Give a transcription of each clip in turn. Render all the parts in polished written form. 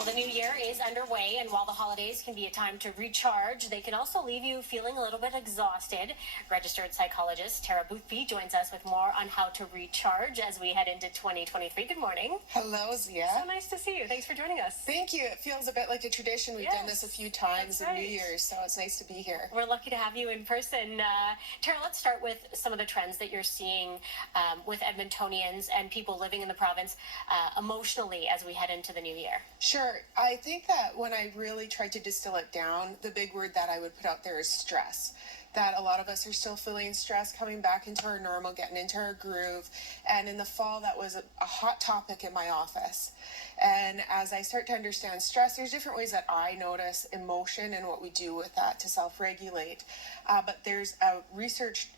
Well, the new year is underway, and while the holidays can be a time to recharge, they can also leave you feeling a little bit exhausted. Registered psychologist Tara Boothby joins us with more on how to recharge as we head into 2023. Good morning. Hello, Ziyah. So nice to see you. Thanks for joining us. Thank you. It feels a bit like a tradition. We've done this a few times in New Year's, so it's nice to be here. We're lucky to have you in person. Tara, let's start with some of the trends that you're seeing with Edmontonians and people living in the province emotionally as we head into the new year. Sure. I think that when I really tried to distill it down, the big word that I would put out there is stress. That a lot of us are still feeling stress, coming back into our normal, getting into our groove. And in the fall, that was a hot topic in my office. And as I start to understand stress, there's different ways that I notice emotion and what we do with that to self-regulate. But there's a research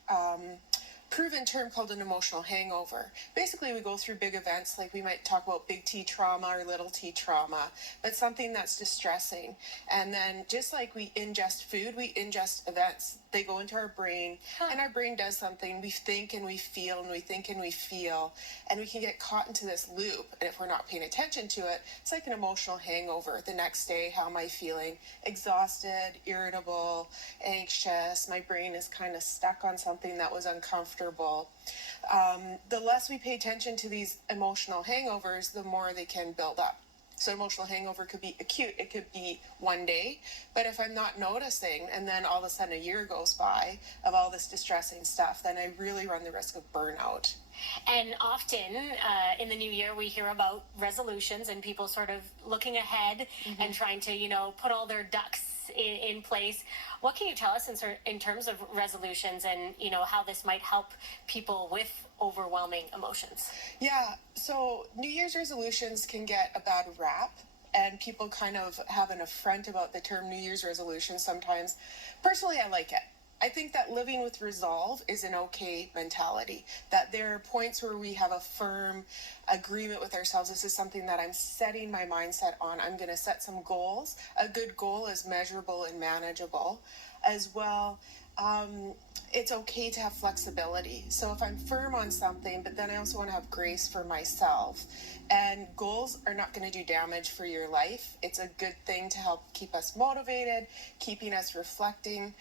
proven term called an emotional hangover. Basically, we go through big events, like we might talk about big T trauma or little t trauma, but something that's distressing. And then just like we ingest food, we ingest events. They go into our brain, and our brain does something. We think and we feel, and we think and we feel, and we can get caught into this loop. And if we're not paying attention to it, it's like an emotional hangover. The next day, how am I feeling? Exhausted, irritable, anxious. My brain is kind of stuck on something that was uncomfortable. The less we pay attention to these emotional hangovers, the more they can build up. So emotional hangover could be acute. It could be one day. But if I'm not noticing, and then all of a sudden a year goes by of all this distressing stuff, then I really run the risk of burnout. And often in the new year, we hear about resolutions and people sort of looking ahead and trying to, put all their ducks in place. What can you tell us in terms of resolutions and, how this might help people with overwhelming emotions? Yeah, so New Year's resolutions can get a bad rap, and people kind of have an affront about the term New Year's resolution sometimes. Personally, I like it. I think that living with resolve is an okay mentality, that there are points where we have a firm agreement with ourselves. This is something that I'm setting my mindset on. I'm going to set some goals. A good goal is measurable and manageable. As well, it's okay to have flexibility. So if I'm firm on something, but then I also want to have grace for myself. And goals are not going to do damage for your life. It's a good thing to help keep us motivated, keeping us reflecting.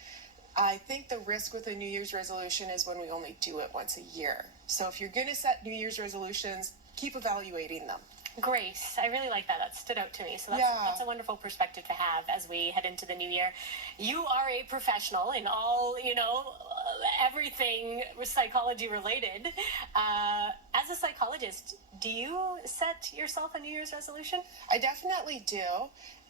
I think the risk with a New Year's resolution is when we only do it once a year. So if you're going to set New Year's resolutions, keep evaluating them. Grace. I really like that. That stood out to me. So that's a wonderful perspective to have as we head into the new year. You are a professional in all, everything psychology related. As a psychologist, do you set yourself a New Year's resolution? I definitely do.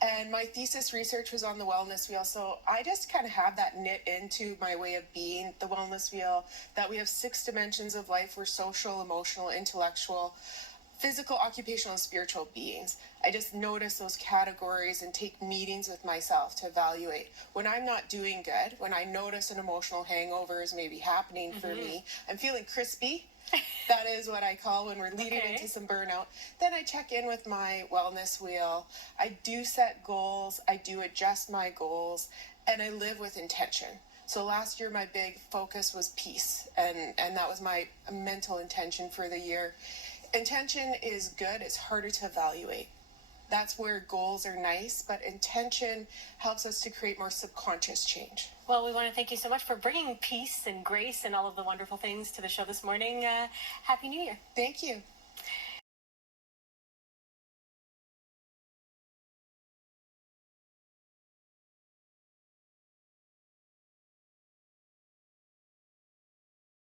And my thesis research was on the wellness wheel. So I just kind of have that knit into my way of being, the wellness wheel, that we have 6 dimensions of life. We're social, emotional, intellectual, physical, occupational, and spiritual beings. I just notice those categories and take meetings with myself to evaluate. When I'm not doing good, when I notice an emotional hangover is maybe happening for me, I'm feeling crispy. That is what I call when we're leading into some burnout. Then I check in with my wellness wheel. I do set goals. I do adjust my goals. And I live with intention. So last year, my big focus was peace. And that was my mental intention for the year. Intention is good. It's harder to evaluate. That's where goals are nice, but intention helps us to create more subconscious change. Well, we want to thank you so much for bringing peace and grace and all of the wonderful things to the show this morning. Happy New Year. Thank you.